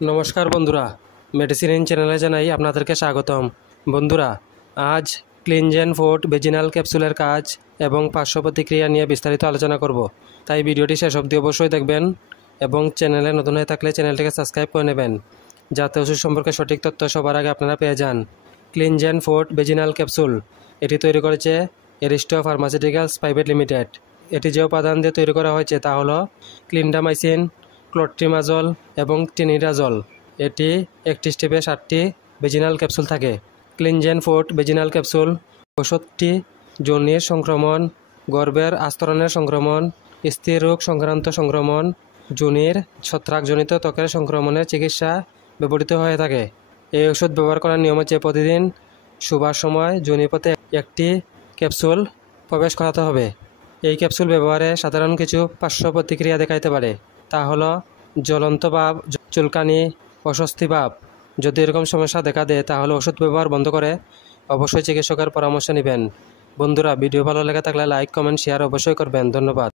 নমস্কার বন্ধুরা, মেডিসিন চ্যানেলে জানাই আপনাদেরকে স্বাগতম। বন্ধুরা, আজ ক্লিনজেন ফোর্ট ভেজিনাল ক্যাপসুলের কাজ এবং পার্শ্ব প্রতিক্রিয়া নিয়ে বিস্তারিত আলোচনা করব। তাই ভিডিওটি শেষ অবধি অবশ্যই দেখবেন এবং চ্যানেলে নতুন হয়ে থাকলে চ্যানেলটিকে সাবস্ক্রাইব করে নেবেন, যাতে ওষুধ সম্পর্কে সঠিক তথ্য সবার আগে আপনারা পেয়ে যান। ক্লিনজেন ফোর্ট ভেজিনাল ক্যাপসুল এটি তৈরি করেছে এরিস্টো ফার্মাসিউটিক্যালস প্রাইভেট লিমিটেড। এটি যে উপাদান দিয়ে তৈরি করা হয়েছে তা হলো ক্লিন্ডামাইসিন, ক্লোট্রিমাজল এবং টিনিডাজল। এটি একটি স্টেপে 7টি ভেজিনাল ক্যাপসুল থাকে। ক্লিনজেন ফোর্ট ভেজিনাল ক্যাপসুল ওষুধটি যৌনির সংক্রমণ, গর্ভের আস্তরণের সংক্রমণ, স্থির রোগ সংক্রান্ত সংক্রমণ, যৌনির ছত্রাকজনিত ত্বকের সংক্রমণের চিকিৎসা ব্যবহৃত হয়ে থাকে। এই ওষুধ ব্যবহার করার নিয়ম হচ্ছে প্রতিদিন শোবার সময় যোনিপথে একটি ক্যাপসুল প্রবেশ করাতে হবে। এই ক্যাপসুল ব্যবহারে সাধারণ কিছু পার্শ্ব প্রতিক্রিয়া দেখাইতে পারে, তা হলো জ্বলন্ত ভাব, চুলকানি, অস্বস্তি ভাব। যদি এরকম সমস্যা দেখা দেয় তাহলে ওষুধ ব্যবহার বন্ধ করে অবশ্যই চিকিৎসকের পরামর্শ নেবেন। বন্ধুরা, ভিডিও ভালো লেগে থাকলে লাইক, কমেন্ট, শেয়ার অবশ্যই করবেন। ধন্যবাদ।